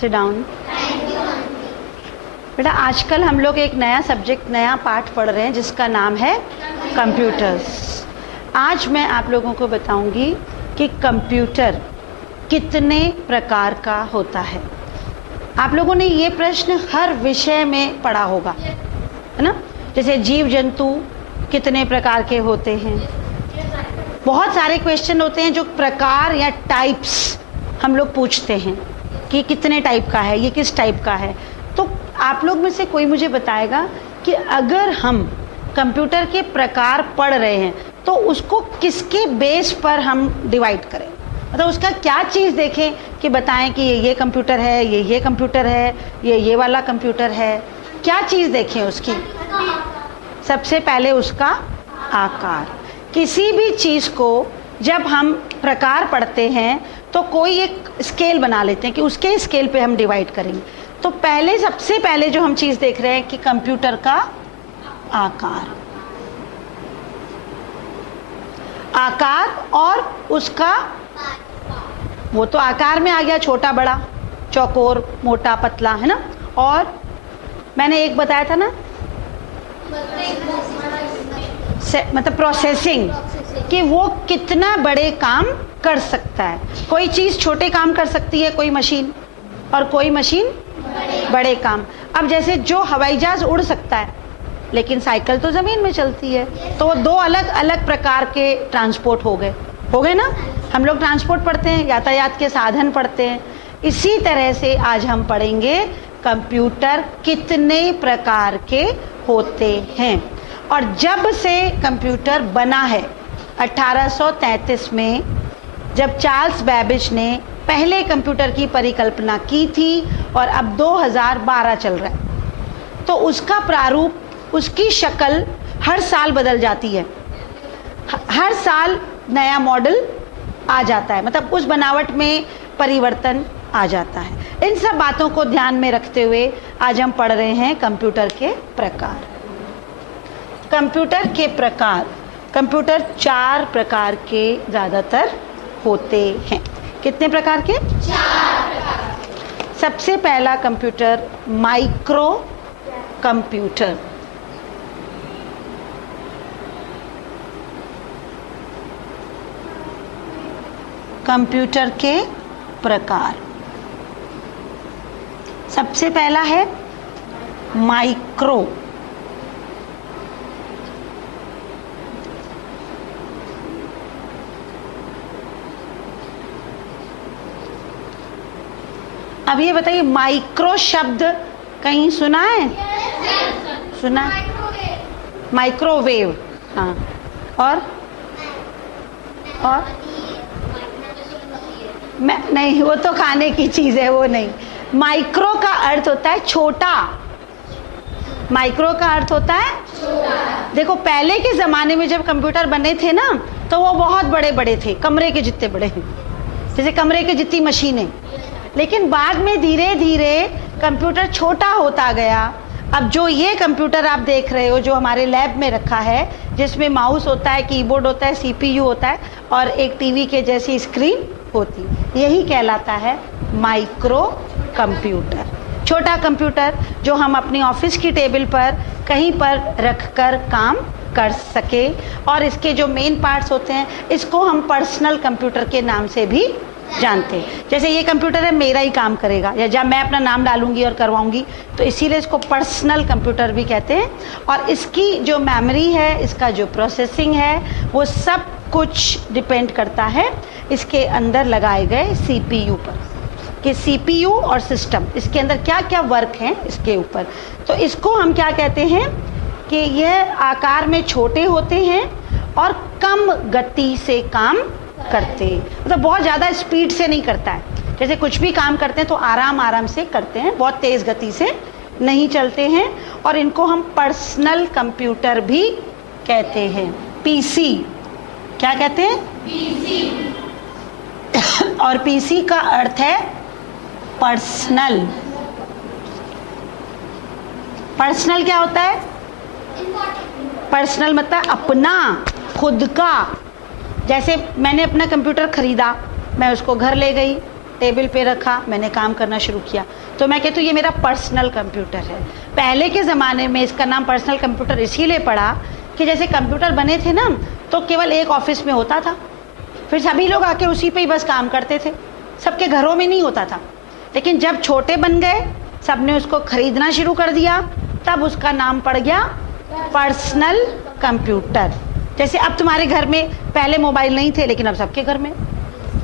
Sit down. बेटा आजकल हम लोग एक नया सब्जेक्ट, नया पाठ पढ़ रहे हैं जिसका नाम है कंप्यूटर्स। आज मैं आप लोगों को बताऊंगी कि कंप्यूटर कितने प्रकार का होता है। आप लोगों ने ये प्रश्न हर विषय में पढ़ा होगा, है ना? जैसे जीव जंतु कितने प्रकार के होते हैं। बहुत सारे क्वेश्चन होते हैं जो प्रकार या टाइप्स हम लोग पूछते हैं कि कितने टाइप का है, ये किस टाइप का है। तो आप लोग में से कोई मुझे बताएगा कि अगर हम कंप्यूटर के प्रकार पढ़ रहे हैं तो उसको किसके बेस पर हम डिवाइड करें, मतलब उसका क्या चीज़ देखें कि बताएं कि ये कंप्यूटर है, ये कंप्यूटर है, ये वाला कंप्यूटर है। क्या चीज़ देखें उसकी? सबसे पहले उसका आकार। किसी भी चीज़ को जब हम प्रकार पढ़ते हैं तो कोई एक स्केल बना लेते हैं कि उसके स्केल पे हम डिवाइड करेंगे। तो सबसे पहले जो हम चीज़ देख रहे हैं कि कंप्यूटर का आकार, और उसका वो तो आकार में आ गया, छोटा बड़ा, चौकोर, मोटा, पतला, है ना। और मैंने एक बताया था ना, मतलब प्रोसेसिंग, कि वो कितना बड़े काम कर सकता है। कोई चीज़ छोटे काम कर सकती है कोई मशीन, और कोई मशीन बड़े काम। अब जैसे जो हवाई जहाज उड़ सकता है लेकिन साइकिल तो ज़मीन में चलती है, तो दो अलग अलग प्रकार के ट्रांसपोर्ट हो गए ना। हम लोग ट्रांसपोर्ट पढ़ते हैं, यातायात के साधन पढ़ते हैं। इसी तरह से आज हम पढ़ेंगे कंप्यूटर कितने प्रकार के होते हैं। और जब से कंप्यूटर बना है 1833 में, जब चार्ल्स बेबेज ने पहले कंप्यूटर की परिकल्पना की थी, और अब 2012 चल रहा है, तो उसका प्रारूप, उसकी शक्ल हर साल बदल जाती है। हर साल नया मॉडल आ जाता है, मतलब उस बनावट में परिवर्तन आ जाता है। इन सब बातों को ध्यान में रखते हुए आज हम पढ़ रहे हैं कंप्यूटर के प्रकार। कंप्यूटर के प्रकार, कंप्यूटर 4 प्रकार के ज़्यादातर होते हैं। कितने प्रकार के? 4 प्रकार। सबसे पहला कंप्यूटर माइक्रो कंप्यूटर। कंप्यूटर के प्रकार, सबसे पहला है माइक्रो। अब ये बताइए, माइक्रो शब्द कहीं सुना है? सुना है? माइक्रोवेव, हाँ। और नहीं, वो तो खाने की चीज़ है, वो नहीं। माइक्रो का अर्थ होता है छोटा। माइक्रो का अर्थ होता है छोटा। देखो पहले के ज़माने में जब कंप्यूटर बने थे ना, तो वो बहुत बड़े बड़े थे, कमरे के जितने बड़े, जैसे कमरे के जितनी मशीनें। लेकिन बाद में धीरे धीरे कंप्यूटर छोटा होता गया। अब जो ये कंप्यूटर आप देख रहे हो, जो हमारे लैब में रखा है, जिसमें माउस होता है, कीबोर्ड होता है, CPU होता है, और एक टीवी के जैसी स्क्रीन होती, यही कहलाता है माइक्रो कंप्यूटर। छोटा कंप्यूटर जो हम अपनी ऑफिस की टेबल पर कहीं पर रखकर काम कर सके। और इसके जो मेन पार्ट्स होते हैं, इसको हम पर्सनल कंप्यूटर के नाम से भी जानते हैं। जैसे ये कंप्यूटर है, मेरा ही काम करेगा, या जब मैं अपना नाम डालूंगी और करवाऊंगी, तो इसीलिए इसको पर्सनल कंप्यूटर भी कहते हैं। और इसकी जो मेमोरी है, इसका जो प्रोसेसिंग है, वो सब कुछ डिपेंड करता है इसके अंदर लगाए गए CPU पर, कि CPU और सिस्टम, इसके अंदर क्या क्या वर्क हैं इसके ऊपर। तो इसको हम क्या कहते हैं कि यह आकार में छोटे होते हैं और कम गति से काम करते हैं, मतलब बहुत ज़्यादा स्पीड से नहीं करता है। जैसे कुछ भी काम करते हैं तो आराम आराम से करते हैं, बहुत तेज़ गति से नहीं चलते हैं। और इनको हम पर्सनल कंप्यूटर भी कहते हैं। PC क्या कहते हैं? PC। और PC का अर्थ है पर्सनल। पर्सनल क्या होता है? पर्सनल मतलब अपना, खुद का। जैसे मैंने अपना कंप्यूटर खरीदा, मैं उसको घर ले गई, टेबल पे रखा, मैंने काम करना शुरू किया। तो मैं कहती हूँ ये मेरा पर्सनल कंप्यूटर है। पहले के ज़माने में इसका नाम पर्सनल कंप्यूटर इसीलिए पड़ा कि जैसे कंप्यूटर बने थे ना, तो केवल एक ऑफिस में होता था, फिर सभी लोग आके उसी पे ही बस काम करते थे, सबके घरों में नहीं होता था। लेकिन जब छोटे बन गए, सबने उसको खरीदना शुरू कर दिया, तब उसका नाम पड़ गया पर्सनल कंप्यूटर। जैसे अब तुम्हारे घर में पहले मोबाइल नहीं थे, लेकिन अब सबके घर में,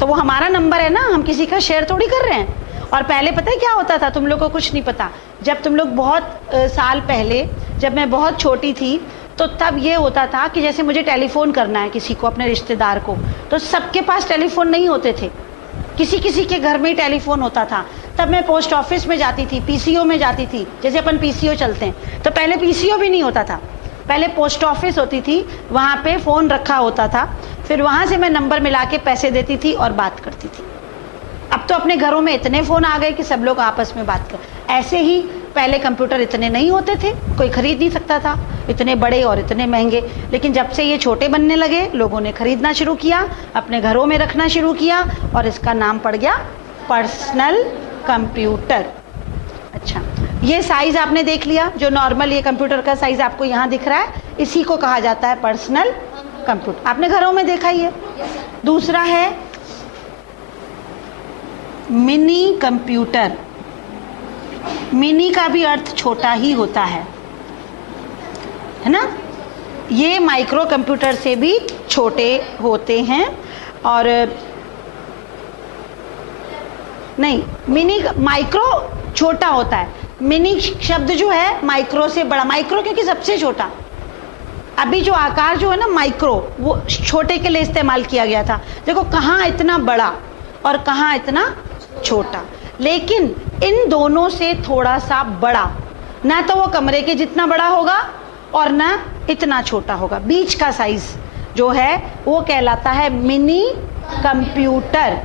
तो वो हमारा नंबर है ना, हम किसी का शेयर थोड़ी कर रहे हैं। और पहले पता है क्या होता था, तुम लोग को कुछ नहीं पता, जब तुम लोग बहुत साल पहले, जब मैं बहुत छोटी थी, तो तब ये होता था कि जैसे मुझे टेलीफोन करना है किसी को, अपने रिश्तेदार को, तो सबके पास टेलीफोन नहीं होते थे, किसी किसी के घर में ही टेलीफोन होता था। तब मैं पोस्ट ऑफिस में जाती थी, पीसीओ में जाती थी, जैसे अपन पीसीओ चलते हैं, तो पहले पीसीओ भी नहीं होता था, पहले पोस्ट ऑफिस होती थी, वहाँ पे फ़ोन रखा होता था, फिर वहाँ से मैं नंबर मिला के पैसे देती थी और बात करती थी। अब तो अपने घरों में इतने फ़ोन आ गए कि सब लोग आपस में बात कर। ऐसे ही पहले कंप्यूटर इतने नहीं होते थे, कोई खरीद नहीं सकता था, इतने बड़े और इतने महंगे। लेकिन जब से ये छोटे बनने लगे, लोगों ने खरीदना शुरू किया, अपने घरों में रखना शुरू किया, और इसका नाम पड़ गया पर्सनल कंप्यूटर। अच्छा, ये साइज़ आपने देख लिया, जो नॉर्मल ये कंप्यूटर का साइज़ आपको यहाँ दिख रहा है, इसी को कहा जाता है पर्सनल कंप्यूटर। आपने घरों में देखा ही है। दूसरा है मिनी कंप्यूटर। मिनी का भी अर्थ छोटा ही होता है ना। ये माइक्रो कंप्यूटर से भी छोटे होते हैं। और नहीं, मिनी माइक्रो छोटा होता है, मिनी शब्द जो है माइक्रो से बड़ा, माइक्रो क्योंकि सबसे छोटा। अभी जो आकार जो है ना माइक्रो, वो छोटे के लिए इस्तेमाल किया गया था। देखो कहाँ इतना बड़ा और कहाँ इतना छोटा, लेकिन इन दोनों से थोड़ा सा बड़ा, ना तो वो कमरे के जितना बड़ा होगा और ना इतना छोटा होगा, बीच का साइज जो है वो कहलाता है मिनी कंप्यूटर।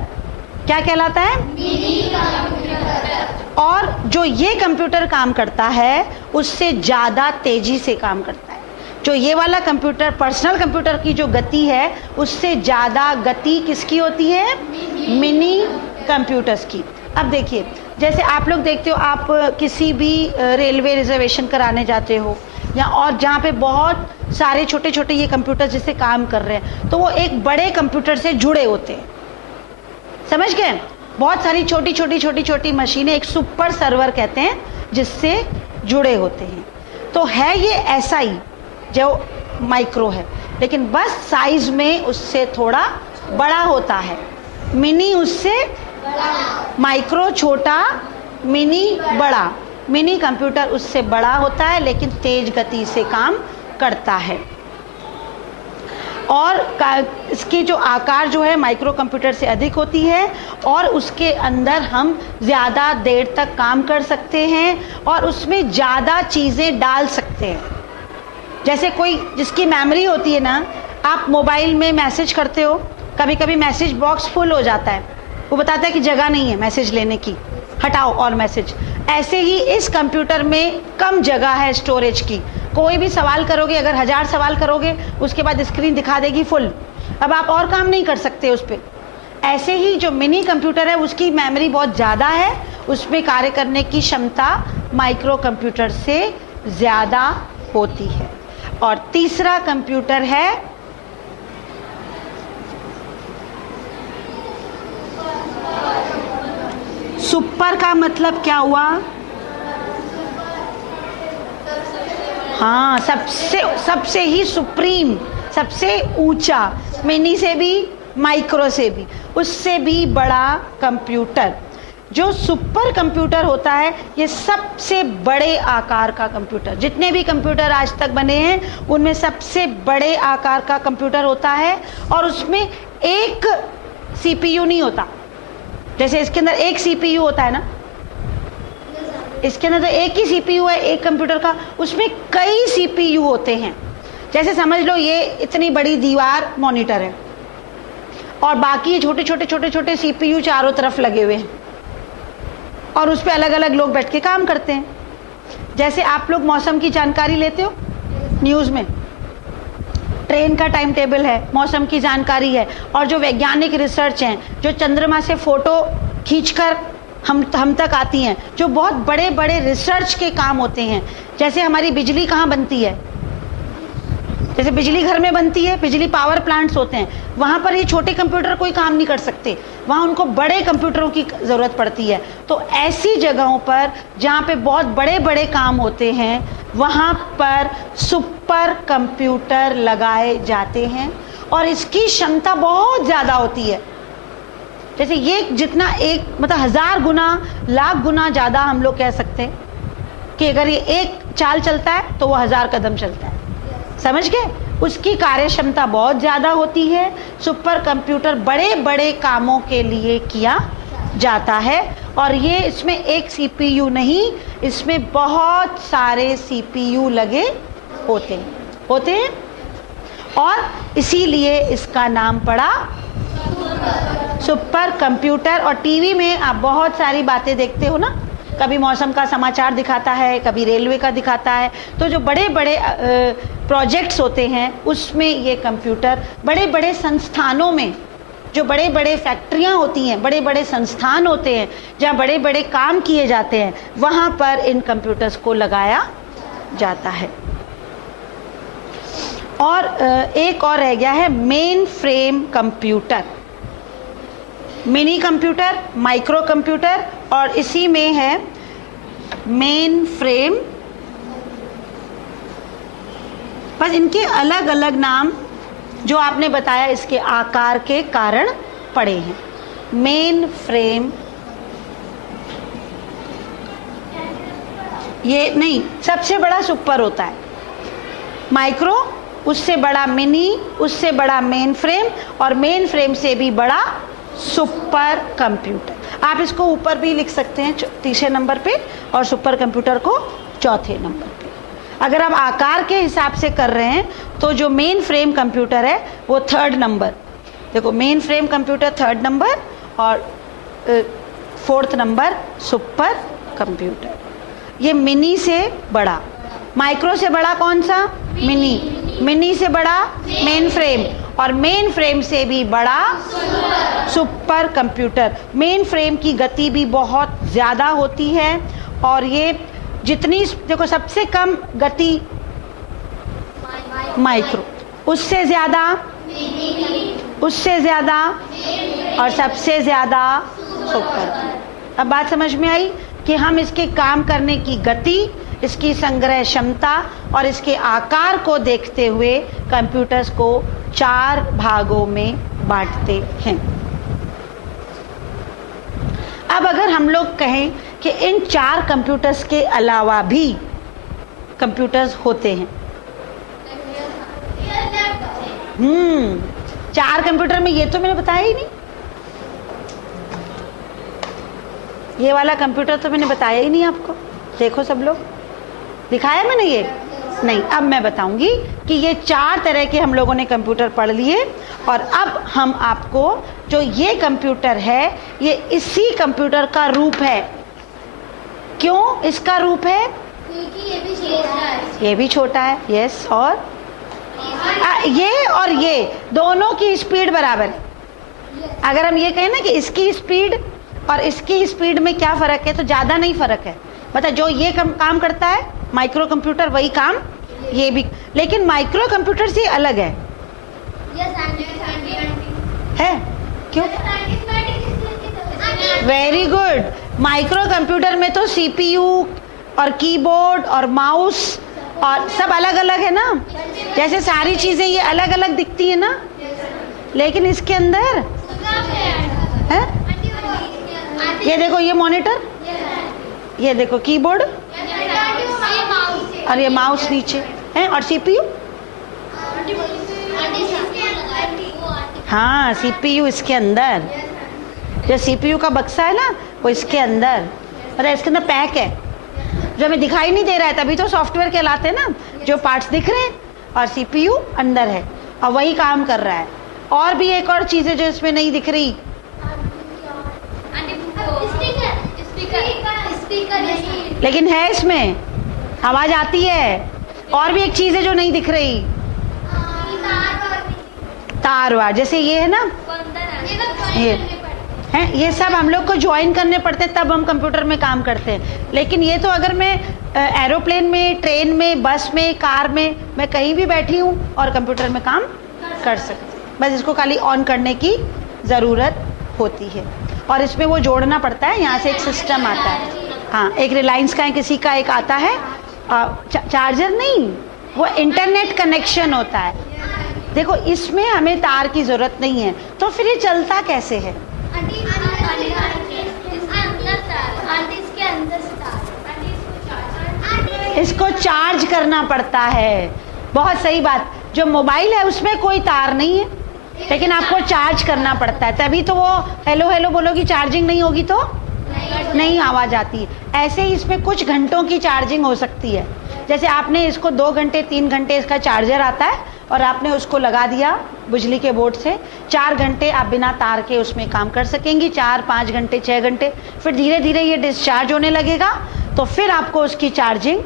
क्या कहलाता है? Mini computer. और जो ये कंप्यूटर काम करता है उससे ज़्यादा तेजी से काम करता है। जो ये वाला कंप्यूटर, पर्सनल कंप्यूटर की जो गति है, उससे ज़्यादा गति किसकी होती है? मिनी कंप्यूटर्स की। अब देखिए, जैसे आप लोग देखते हो, आप किसी भी रेलवे रिजर्वेशन कराने जाते हो, या और जहाँ पे बहुत सारे छोटे छोटे ये कंप्यूटर जिससे काम कर रहे हैं, तो वो एक बड़े कंप्यूटर से जुड़े होते हैं। समझ गए? बहुत सारी छोटी छोटी छोटी छोटी मशीनें एक सुपर सर्वर कहते हैं जिससे जुड़े होते हैं। तो है ये ऐसा ही जो माइक्रो है, लेकिन बस साइज में उससे थोड़ा बड़ा होता है। मिनी उससे माइक्रो छोटा, मिनी बड़ा। मिनी कंप्यूटर उससे बड़ा होता है लेकिन तेज गति से काम करता है। और इसकी जो आकार जो है माइक्रो कंप्यूटर से अधिक होती है, और उसके अंदर हम ज़्यादा देर तक काम कर सकते हैं और उसमें ज़्यादा चीज़ें डाल सकते हैं। जैसे कोई जिसकी मेमोरी होती है ना, आप मोबाइल में मैसेज करते हो, कभी कभी मैसेज बॉक्स फुल हो जाता है, वो बताता है कि जगह नहीं है मैसेज लेने की, हटाओ और मैसेज। ऐसे ही इस कंप्यूटर में कम जगह है स्टोरेज की। कोई भी सवाल करोगे, अगर 1000 सवाल करोगे, उसके बाद स्क्रीन दिखा देगी फुल, अब आप और काम नहीं कर सकते उस पर। ऐसे ही जो मिनी कंप्यूटर है उसकी मेमोरी बहुत ज़्यादा है, उसमें कार्य करने की क्षमता माइक्रो कंप्यूटर से ज़्यादा होती है। और तीसरा कंप्यूटर है सुपर। का मतलब क्या हुआ? हाँ, सबसे ही सुप्रीम, सबसे ऊंचा। मिनी से भी, माइक्रो से भी, उससे भी बड़ा कंप्यूटर। जो सुपर कंप्यूटर होता है, ये सबसे बड़े आकार का कंप्यूटर। जितने भी कंप्यूटर आज तक बने हैं उनमें सबसे बड़े आकार का कंप्यूटर होता है, और उसमें एक सीपीयू नहीं होता। जैसे इसके अंदर एक सीपीयू होता है ना, इसके अंदर तो एक ही सीपीयू है एक कंप्यूटर का, उसमें कई सीपीयू होते हैं। जैसे समझ लो ये इतनी बड़ी दीवार मॉनिटर है, और बाकी ये छोटे छोटे छोटे छोटे सीपीयू चारों तरफ लगे हुए हैं, और उस पर अलग अलग लोग बैठ के काम करते हैं। जैसे आप लोग मौसम की जानकारी लेते हो न्यूज़ में, ट्रेन का टाइम टेबल है, मौसम की जानकारी है, और जो वैज्ञानिक रिसर्च हैं, जो चंद्रमा से फ़ोटो खींचकर हम तक आती हैं, जो बहुत बड़े बड़े रिसर्च के काम होते हैं। जैसे हमारी बिजली कहाँ बनती है, जैसे बिजली घर में बनती है, बिजली पावर प्लांट्स होते हैं, वहाँ पर ये छोटे कंप्यूटर कोई काम नहीं कर सकते, वहाँ उनको बड़े कंप्यूटरों की ज़रूरत पड़ती है। तो ऐसी जगहों पर जहाँ पे बहुत बड़े बड़े काम होते हैं, वहाँ पर सुपर कंप्यूटर लगाए जाते हैं और इसकी क्षमता बहुत ज़्यादा होती है। जैसे ये जितना एक मतलब 1000 गुना, लाख गुना ज़्यादा हम लोग कह सकते हैं कि अगर ये एक चाल चलता है तो वो 1000 कदम चलता है, समझ गए? उसकी कार्य क्षमता बहुत ज़्यादा होती है। सुपर कंप्यूटर बड़े बड़े कामों के लिए किया जाता है और ये इसमें एक सीपीयू नहीं, इसमें बहुत सारे सीपीयू लगे होते हैं और इसीलिए इसका नाम पड़ा सुपर कंप्यूटर। और टीवी में आप बहुत सारी बातें देखते हो ना, कभी मौसम का समाचार दिखाता है, कभी रेलवे का दिखाता है, तो जो बड़े बड़े प्रोजेक्ट्स होते हैं उसमें ये कंप्यूटर, बड़े बड़े संस्थानों में, जो बड़े बड़े फैक्ट्रियां होती हैं, बड़े बड़े संस्थान होते हैं जहाँ बड़े बड़े काम किए जाते हैं, वहाँ पर इन कंप्यूटर्स को लगाया जाता है। और एक और रह गया है main frame computer, mini computer, micro computer और इसी में है मेन फ्रेम। बस इनके अलग अलग नाम जो आपने बताया इसके आकार के कारण पड़े हैं। मेन फ्रेम, ये नहीं, सबसे बड़ा सुपर होता है, माइक्रो, उससे बड़ा मिनी, उससे बड़ा मेन फ्रेम और मेन फ्रेम से भी बड़ा सुपर कंप्यूटर। आप इसको ऊपर भी लिख सकते हैं 3 नंबर पे और सुपर कंप्यूटर को 4 नंबर पे। अगर आप आकार के हिसाब से कर रहे हैं तो जो मेन फ्रेम कंप्यूटर है वो 3rd नंबर, देखो main frame computer 3rd number और 4th नंबर सुपर कंप्यूटर। ये मिनी से बड़ा, माइक्रो से बड़ा कौन सा? मिनी, मिनी से बड़ा मेन फ्रेम और मेन फ्रेम से भी बड़ा सुपर कंप्यूटर। मेन फ्रेम की गति भी बहुत ज़्यादा होती है और ये जितनी, देखो सबसे कम गति माइक्रो, उससे ज़्यादा, उससे ज़्यादा और सबसे ज़्यादा सुपर। अब बात समझ में आई कि हम इसके काम करने की गति, इसकी संग्रह क्षमता और इसके आकार को देखते हुए कंप्यूटर्स को 4 भागों में बांटते हैं। अब अगर हम लोग कहें कि इन 4 कंप्यूटर्स के अलावा भी कंप्यूटर्स होते हैं, 4 कंप्यूटर में, ये तो मैंने बताया ही नहीं, ये वाला कंप्यूटर तो मैंने बताया ही नहीं आपको। देखो सब लोग, दिखाया मैंने ये नहीं। अब मैं बताऊंगी कि ये 4 तरह के हम लोगों ने कंप्यूटर पढ़ लिए और अब हम आपको जो ये कंप्यूटर है ये इसी कंप्यूटर का रूप है। क्यों इसका रूप है? क्योंकि ये भी छोटा है। ये भी छोटा है, यस। और ये और ये दोनों की स्पीड बराबर है। अगर हम ये कहें ना कि इसकी स्पीड और इसकी स्पीड में क्या फ़र्क है, तो ज़्यादा नहीं फ़र्क है। बता, जो ये काम करता है माइक्रो कंप्यूटर वही काम ये भी, लेकिन माइक्रो कंप्यूटर से अलग है। है क्यों? Very good. माइक्रो कंप्यूटर में तो सीपीयू और कीबोर्ड और माउस और सब अलग अलग है ना, जैसे सारी चीजें ये अलग अलग दिखती है ना, लेकिन इसके अंदर है, ये देखो ये मॉनिटर, ये देखो कीबोर्ड और ये माउस नीचे है और सीपीयू, हाँ सीपीयू इसके अंदर, जो सीपीयू का बक्सा है ना वो इसके अंदर, मतलब इसके अंदर पैक है, जो हमें दिखाई नहीं दे रहा है, तभी तो सॉफ्टवेयर कहलाते हैं ना, जो पार्ट्स दिख रहे हैं और सीपीयू अंदर है और वही काम कर रहा है। और भी एक और चीज़ है जो इसमें नहीं दिख रही, लेकिन है इसमें, आवाज आती है। और भी एक चीज़ है जो नहीं दिख रही, तार वार, जैसे ये है ना, हैं, ये सब हम लोग को ज्वाइन करने पड़ते हैं, तब हम कंप्यूटर में काम करते हैं। लेकिन ये तो अगर मैं एरोप्लेन में, ट्रेन में, बस में, कार में, मैं कहीं भी बैठी हूँ और कंप्यूटर में काम कर सकती हूँ। बस इसको खाली ऑन करने की ज़रूरत होती है और इसमें वो जोड़ना पड़ता है, यहाँ से एक सिस्टम आता है। हाँ, एक रिलायंस का है, किसी का एक आता है, चार्जर नहीं, वो इंटरनेट कनेक्शन होता है। देखो इसमें हमें तार की ज़रूरत नहीं है, तो फिर ये चलता कैसे है? इसको चार्ज करना पड़ता है। बहुत सही बात। जो मोबाइल है उसमें कोई तार नहीं है, लेकिन आपको चार्ज करना पड़ता है, तभी तो वो हेलो हेलो बोलोगी, चार्जिंग नहीं होगी तो नहीं आवाज़ आती है। ऐसे ही इसमें कुछ घंटों की चार्जिंग हो सकती है। जैसे आपने इसको 2 घंटे 3 घंटे इसका चार्जर आता है और आपने उसको लगा दिया बिजली के बोर्ड से, 4 घंटे आप बिना तार के उसमें काम कर सकेंगी, 4 5 घंटे 6 घंटे, फिर धीरे धीरे ये डिस्चार्ज होने लगेगा, तो फिर आपको उसकी चार्जिंग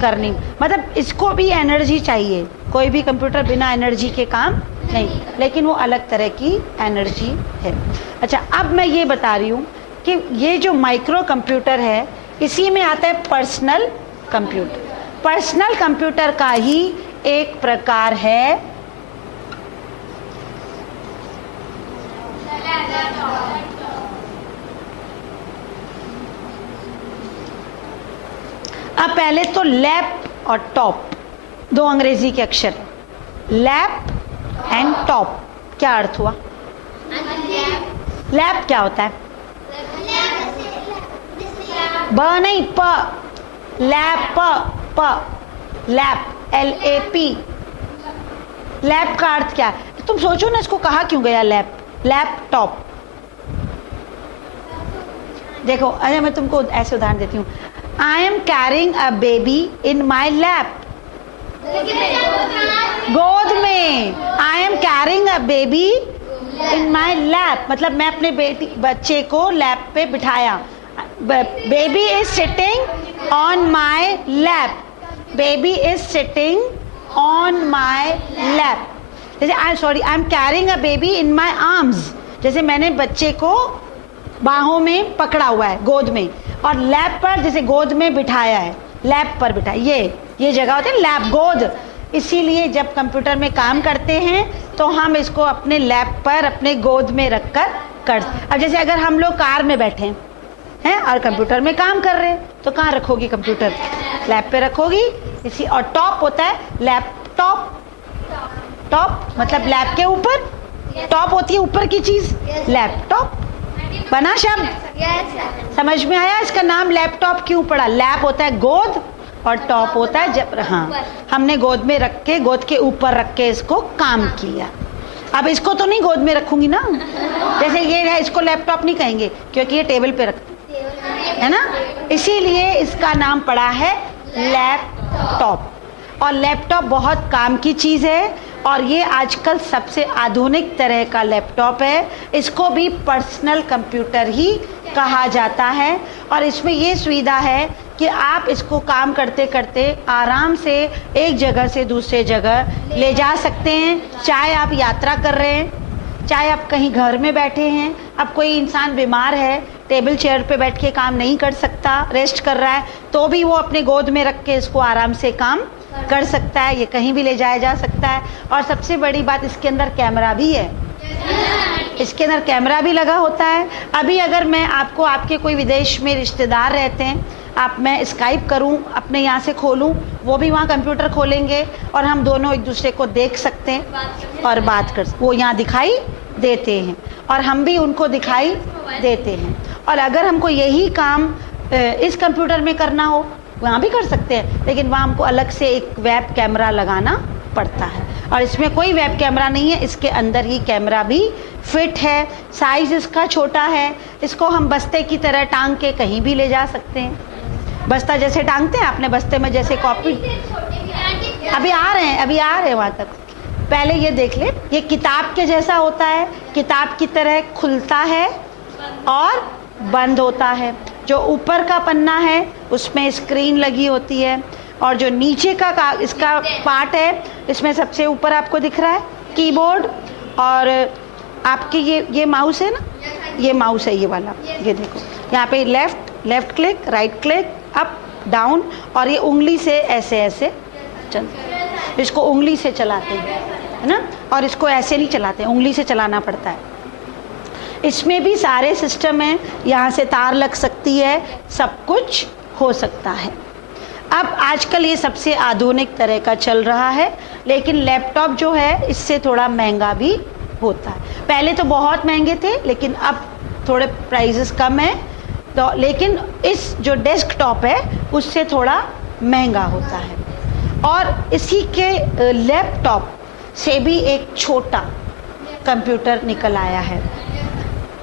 करनी। मतलब इसको भी एनर्जी चाहिए, कोई भी कंप्यूटर बिना एनर्जी के काम नहीं, लेकिन वो अलग तरह की एनर्जी है। अच्छा, अब मैं ये बता रही हूँ कि ये जो माइक्रो कंप्यूटर है, इसी में आता है पर्सनल कंप्यूटर। पर्सनल कंप्यूटर का ही एक प्रकार है अब पहले तो लैप और टॉप, 2 अंग्रेजी के अक्षर, लैप एंड टॉप। क्या अर्थ हुआ? लैप क्या होता है? ब नहीं, प, लैप, प, लैप, LAP। लैप का अर्थ क्या है? तुम सोचो ना, इसको कहा क्यों गया लैप? लैपटॉप। देखो, अरे मैं तुमको ऐसे उदाहरण देती हूँ। I am carrying a baby in my lap. गोद में। I am carrying a baby in my lap, मतलब मैं अपने बच्चे को लैप पे बिठाया। Baby is sitting on my lap. Baby is sitting on my lap. जैसे I am carrying a baby in my arms, जैसे मैंने बच्चे को बाहों में पकड़ा हुआ है, गोद में, और लैप पर, जैसे गोद में बिठाया है, लैप पर बिठाया, ये जगह होती है लैप, गोद। इसीलिए जब कंप्यूटर में काम करते हैं तो हम इसको अपने लैप पर, अपने गोद में रखकर कर। अब जैसे अगर हम लोग कार में बैठे हैं और कंप्यूटर में काम कर रहे हैं, तो कहाँ रखोगी कंप्यूटर? लैप पे रखोगी। इसी, और टॉप होता है लैपटॉप। टॉप मतलब लैप के ऊपर, टॉप होती है ऊपर की चीज, लैपटॉप। बना शब्द? समझ में आया? इसका नाम लैपटॉप क्यों पड़ा? लैप होता है गोद और टॉप होता है जब, हाँ, हमने गोद में रख के, गोद के ऊपर रख के इसको काम किया। अब इसको तो नहीं गोद में रखूंगी ना, जैसे ये है, इसको लैपटॉप नहीं कहेंगे क्योंकि ये टेबल पे रखते है ना, इसीलिए इसका नाम पड़ा है लैपटॉप। और लैपटॉप बहुत काम की चीज़ है और ये आजकल सबसे आधुनिक तरह का लैपटॉप है। इसको भी पर्सनल कंप्यूटर ही कहा जाता है और इसमें ये सुविधा है कि आप इसको काम करते करते आराम से एक जगह से दूसरे जगह ले जा सकते हैं। चाहे आप यात्रा कर रहे हैं, चाहे आप कहीं घर में बैठे हैं, अब कोई इंसान बीमार है, टेबल चेयर पे बैठ के काम नहीं कर सकता, रेस्ट कर रहा है, तो भी वो अपने गोद में रख के इसको आराम से काम कर सकता है। ये कहीं भी ले जाया जा सकता है। और सबसे बड़ी बात, इसके अंदर कैमरा भी है, इसके अंदर कैमरा भी लगा होता है। अभी अगर मैं आपको, आपके कोई विदेश में रिश्तेदार रहते हैं, मैं स्काइप करूं, अपने यहाँ से खोलूं, वो भी वहाँ कंप्यूटर खोलेंगे और हम दोनों एक दूसरे को देख सकते हैं और बात कर सकते। वो यहाँ दिखाई देते हैं और हम भी उनको दिखाई देते हैं। और अगर हमको यही काम इस कंप्यूटर में करना हो, वहाँ भी कर सकते हैं, लेकिन वहाँ हमको अलग से एक वेब कैमरा लगाना पड़ता है। और इसमें कोई वेब कैमरा नहीं है, इसके अंदर ही कैमरा भी फिट है। साइज इसका छोटा है, इसको हम बस्ते की तरह टांग के कहीं भी ले जा सकते हैं। बस्ता जैसे टांगते हैं, आपने बस्ते में जैसे कॉपी, अभी आ रहे हैं वहाँ तक। पहले ये देख ले, ये किताब के जैसा होता है, किताब की तरह खुलता है और बंद होता है। जो ऊपर का पन्ना है उसमें स्क्रीन लगी होती है और जो नीचे का इसका पार्ट है, इसमें सबसे ऊपर आपको दिख रहा है कीबोर्ड और आपकी ये माउस है ना, ये माउस है, ये वाला, ये देखो यहाँ पे left click, right click, up down, और ये उंगली से ऐसे ऐसे चलते, इसको उंगली से चलाते हैं, है ना, और इसको ऐसे नहीं चलाते, उंगली से चलाना पड़ता है। इसमें भी सारे सिस्टम हैं, यहाँ से तार लग सकती है, सब कुछ हो सकता है। अब आजकल ये सबसे आधुनिक तरह का चल रहा है, लेकिन लैपटॉप जो है इससे थोड़ा महंगा भी होता है। पहले तो बहुत महंगे थे, लेकिन अब थोड़े प्राइसेस कम है, तो लेकिन इस जो डेस्कटॉप है उससे थोड़ा महंगा होता है। और इसी के लैपटॉप से भी एक छोटा कंप्यूटर निकल आया है,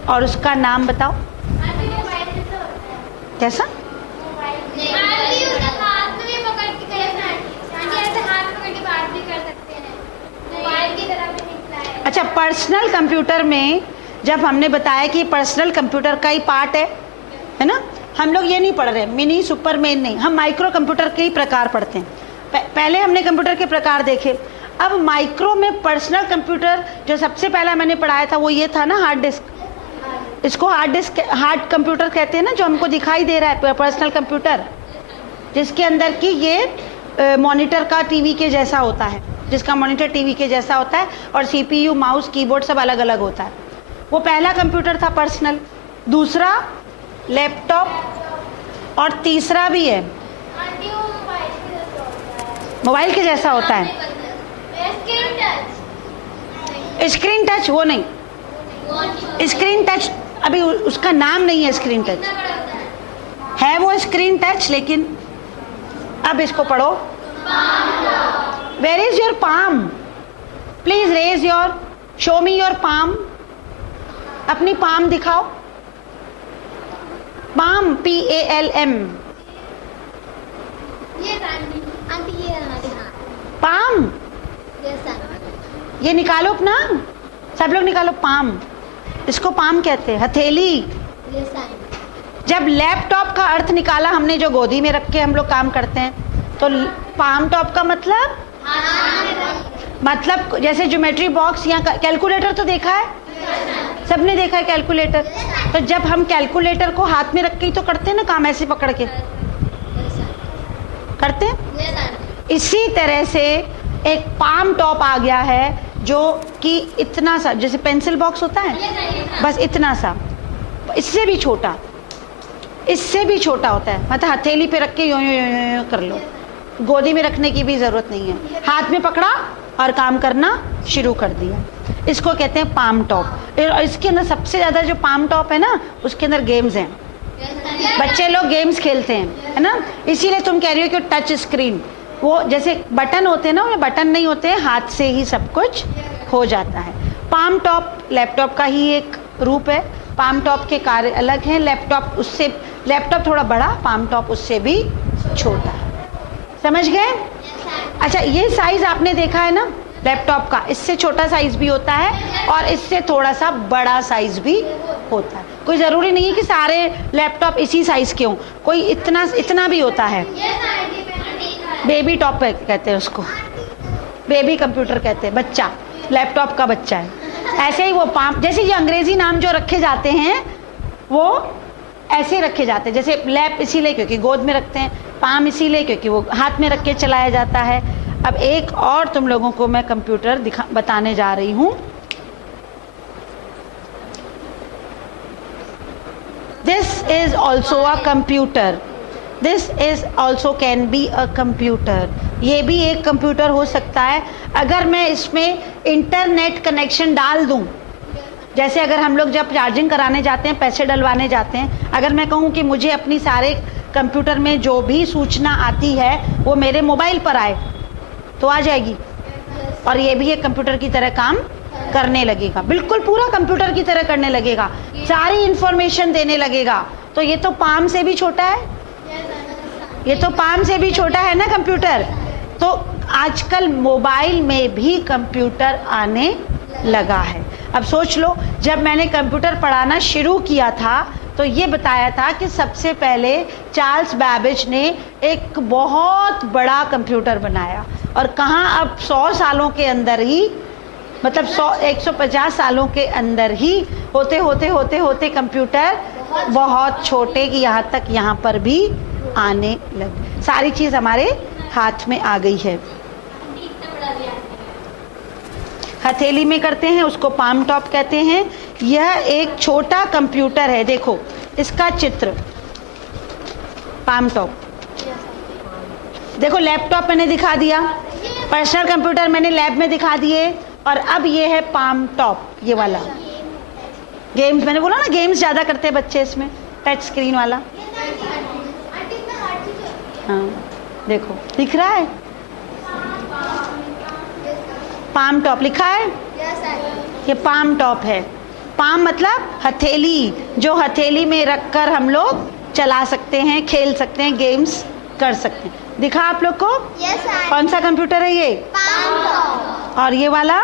और उसका नाम बताओ कैसा? अच्छा, पर्सनल कंप्यूटर में जब हमने बताया कि पर्सनल कंप्यूटर का ही पार्ट है ना, हम लोग ये नहीं पढ़ रहे मिनी सुपर मेन नहीं, हम माइक्रो कंप्यूटर के ही प्रकार पढ़ते हैं। पहले हमने कंप्यूटर के प्रकार देखे, अब माइक्रो में पर्सनल कंप्यूटर जो सबसे पहला मैंने पढ़ाया था वो ये था ना, हार्ड डिस्क। इसको हार्ड कंप्यूटर कहते हैं ना, जो हमको दिखाई दे रहा है पर्सनल कंप्यूटर, जिसके अंदर की ये मॉनिटर का टीवी के जैसा होता है, जिसका मॉनिटर टीवी के जैसा होता है, और सीपीयू, माउस, कीबोर्ड सब अलग अलग होता है। वो पहला कंप्यूटर था पर्सनल। दूसरा लैपटॉप, और तीसरा भी है मोबाइल के जैसा होता है, स्क्रीन टच। वो नहीं, स्क्रीन टच अभी उसका नाम नहीं है, स्क्रीन टच है वो स्क्रीन टच, लेकिन अब इसको पढ़ो। Where is your palm? Please raise your, show me your palm. अपनी पाम दिखाओ। Palm, PALM। पाम, ये निकालो अपना, सब लोग निकालो पाम। इसको पाम कहते हैं, हथेली। जब लैपटॉप का अर्थ निकाला हमने, जो गोदी में रख के हम लोग काम करते हैं, तो पाम टॉप का मतलब जैसे ज्योमेट्री बॉक्स या कैलकुलेटर तो देखा है, सबने देखा है कैलकुलेटर। तो जब हम कैलकुलेटर को हाथ में रख के ही तो करते हैं ना काम, ऐसे पकड़ के करते हैं। इसी तरह से एक पाम टॉप आ गया है, जो कि इतना सा, जैसे पेंसिल बॉक्स होता है, बस इतना सा, इससे भी छोटा, इससे भी छोटा होता है। मतलब हथेली पे रख के यूं यूं यूं यूं कर लो, गोदी में रखने की भी जरूरत नहीं है, हाथ में पकड़ा और काम करना शुरू कर दिया। इसको कहते हैं पाम टॉप। इसके अंदर सबसे ज़्यादा जो पाम टॉप है ना, उसके अंदर गेम्स हैं, बच्चे लोग गेम्स खेलते हैं, है ना। इसीलिए तुम कह रही हो कि टच स्क्रीन, वो जैसे बटन होते हैं ना, वो बटन नहीं होते हैं, हाथ से ही सब कुछ हो जाता है। पाम टॉप लैपटॉप का ही एक रूप है। पाम टॉप के कार्य अलग हैं, लैपटॉप थोड़ा बड़ा, पाम टॉप उससे भी छोटा है। समझ गए? अच्छा, ये साइज आपने देखा है ना लैपटॉप का, इससे छोटा साइज भी होता है और इससे थोड़ा सा बड़ा साइज भी होता है। कोई ज़रूरी नहीं है कि सारे लैपटॉप इसी साइज के हों, कोई इतना भी होता है। बेबी टॉप कहते हैं उसको, बेबी कंप्यूटर कहते हैं, बच्चा, लैपटॉप का बच्चा है। ऐसे ही वो पाम, जैसे ये अंग्रेजी नाम जो रखे जाते हैं वो ऐसे रखे जाते हैं, जैसे लैप इसीलिए क्योंकि गोद में रखते हैं, पाम इसीलिए क्योंकि वो हाथ में रख के चलाया जाता है। अब एक और तुम लोगों को मैं कंप्यूटर बताने जा रही हूँ। This is also a computer, this is also can be a computer. ये भी एक कंप्यूटर हो सकता है अगर मैं इसमें इंटरनेट कनेक्शन डाल दूं। जैसे अगर हम लोग जब चार्जिंग कराने जाते हैं, पैसे डलवाने जाते हैं, अगर मैं कहूँ कि मुझे अपनी सारे कंप्यूटर में जो भी सूचना आती है वो मेरे मोबाइल पर आए, तो आ जाएगी, और ये भी एक कंप्यूटर की तरह काम करने लगेगा, बिल्कुल पूरा कंप्यूटर की तरह करने लगेगा, सारी इंफॉर्मेशन देने लगेगा। तो ये तो पाम से भी छोटा है, ये तो पाम से भी छोटा है ना कंप्यूटर। तो आजकल मोबाइल में भी कंप्यूटर आने लगा है। अब सोच लो, जब मैंने कंप्यूटर पढ़ाना शुरू किया था तो ये बताया था कि सबसे पहले चार्ल्स बैबेज ने एक बहुत बड़ा कंप्यूटर बनाया, और कहाँ अब 100 सालों के अंदर ही मतलब 150 सालों के अंदर ही होते होते होते होते कंप्यूटर बहुत छोटे कि यहाँ तक यहाँ पर भी आने लगे। सारी चीज़ हमारे हाथ में आ गई है। हथेली में करते हैं, उसको पाम टॉप कहते हैं। यह एक छोटा कंप्यूटर है, देखो इसका चित्र, पाम टॉप। देखो लैपटॉप मैंने दिखा दिया, पर्सनल कंप्यूटर मैंने लैब में दिखा दिए, और अब ये है पाम टॉप, ये वाला। गेम्स मैंने बोला ना, गेम्स ज़्यादा करते हैं बच्चे इसमें, टच स्क्रीन वाला। हाँ देखो दिख रहा है, पाम टॉप लिखा है, ये पाम टॉप है। पाम मतलब हथेली, जो हथेली में रखकर हम लोग चला सकते हैं, खेल सकते हैं, गेम्स कर सकते हैं। दिखा आप लोग को? कौन सा कंप्यूटर है ये? और ये वाला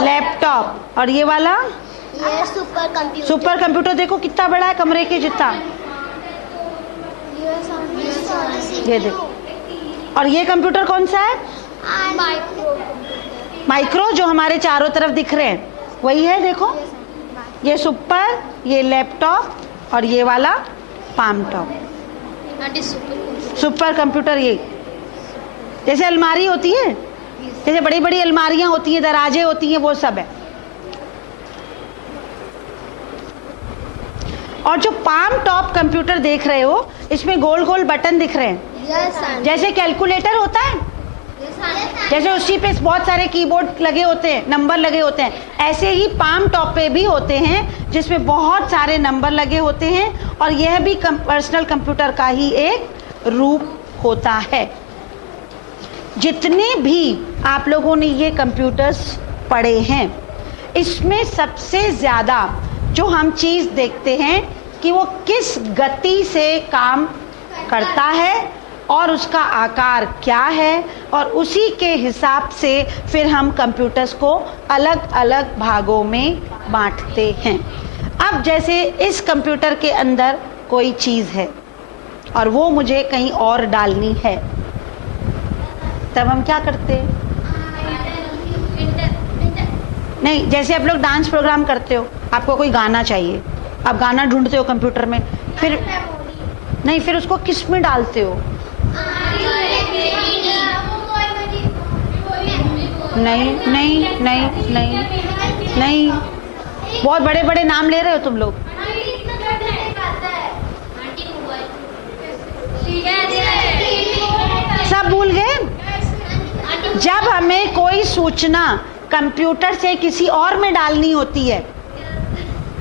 लैपटॉप, और ये वाला ये सुपर कंप्यूटर। देखो कितना बड़ा है, कमरे के जितना। ये देखो, और ये कंप्यूटर कौन सा है? माइक्रो, जो हमारे चारों तरफ दिख रहे हैं वही है। देखो ये सुपर, ये लैपटॉप, और ये वाला पाम टॉप, सुपर कंप्यूटर। ये जैसे अलमारी होती है, जैसे बड़ी बड़ी अलमारियां होती हैं, दराजे होती हैं, वो सब है। और जो पाम टॉप कंप्यूटर देख रहे हो, इसमें गोल गोल बटन दिख रहे हैं, जैसे कैलकुलेटर होता है, जैसे उसी पे बहुत सारे कीबोर्ड लगे होते हैं, नंबर लगे होते हैं, ऐसे ही पाम टॉप पे भी होते हैं जिसमें बहुत सारे नंबर लगे होते हैं। और यह भी पर्सनल कंप्यूटर का ही एक रूप होता है। जितने भी आप लोगों ने ये कंप्यूटर्स पढ़े हैं, इसमें सबसे ज़्यादा जो हम चीज़ देखते हैं कि वो किस गति से काम करता है और उसका आकार क्या है, और उसी के हिसाब से फिर हम कंप्यूटर्स को अलग अलग भागों में बांटते हैं। अब जैसे इस कंप्यूटर के अंदर कोई चीज़ है और वो मुझे कहीं और डालनी है, तब हम क्या करते हैं? नहीं, जैसे आप लोग डांस प्रोग्राम करते हो, आपको कोई गाना चाहिए, आप गाना ढूंढते हो कंप्यूटर में, फिर नहीं, फिर उसको किस में डालते हो? नहीं नहीं नहीं नहीं नहीं, बहुत बड़े बड़े नाम ले रहे हो तुम लोग। सब भूल गए? जब हमें कोई सूचना कंप्यूटर से किसी और में डालनी होती है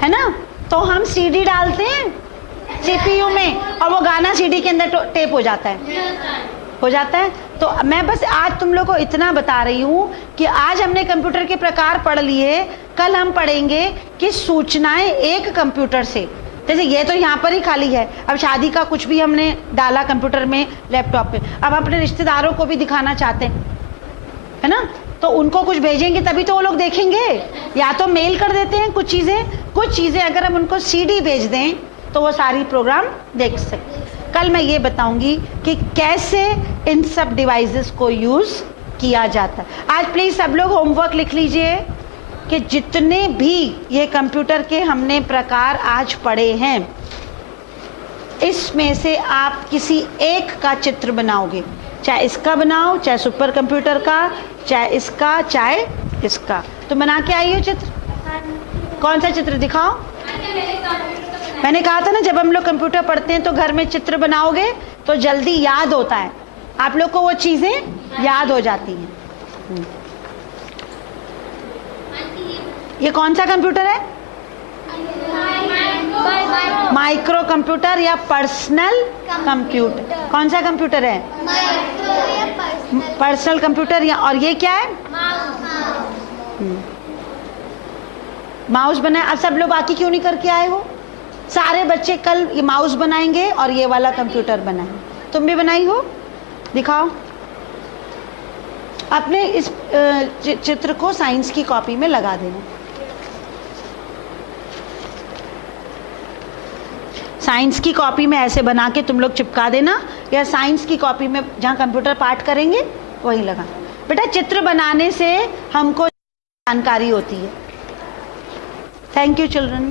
ना, तो हम सीडी डालते हैं सीपीयू में, और वो गाना सीडी के अंदर टेप हो जाता है। तो मैं बस आज तुम लोग को इतना बता रही हूँ कि आज हमने कंप्यूटर के प्रकार पढ़ लिए, कल हम पढ़ेंगे कि सूचनाएं एक कंप्यूटर से, जैसे ये तो यहाँ पर ही खाली है, अब शादी का कुछ भी हमने डाला कंप्यूटर में, लैपटॉप पे, अब अपने रिश्तेदारों को भी दिखाना चाहते हैं, है ना, तो उनको कुछ भेजेंगे तभी तो वो लोग देखेंगे। या तो मेल कर देते हैं कुछ चीज़ें अगर हम उनको सीडी भेज दें तो वो सारी प्रोग्राम देख सकते। कल मैं ये बताऊंगी कि कैसे इन सब डिवाइसेस को यूज़ किया जाता है। आज प्लीज़ सब लोग होमवर्क लिख लीजिए कि जितने भी ये कंप्यूटर के हमने प्रकार आज पढ़े हैं, इसमें से आप किसी एक का चित्र बनाओगे, चाहे इसका बनाओ, चाहे सुपर कंप्यूटर का, चाहे इसका, चाहे इसका। तो बना के आई हो चित्र? कौन सा चित्र दिखाओ? मैंने कहा था ना, जब हम लोग कंप्यूटर पढ़ते हैं तो घर में चित्र बनाओगे तो जल्दी याद होता है, आप लोग को वो चीज़ें याद हो जाती हैं। ये कौन सा कंप्यूटर है? माइक्रो कंप्यूटर या पर्सनल कंप्यूटर। कौन सा कंप्यूटर है? Personal computer. या और ये क्या है? माउस बनाए। अब सब लोग बाकी क्यों नहीं करके आए हो? सारे बच्चे कल ये माउस बनाएंगे और ये वाला कंप्यूटर बनाएंगे। तुम भी बनाई हो? दिखाओ। अपने इस चित्र को साइंस की कॉपी में लगा देना। साइंस की कॉपी में ऐसे बना के तुम लोग चिपका देना, या साइंस की कॉपी में जहाँ कंप्यूटर पाठ करेंगे वहीं लगा। बेटा चित्र बनाने से हमको जानकारी होती है। Thank you children.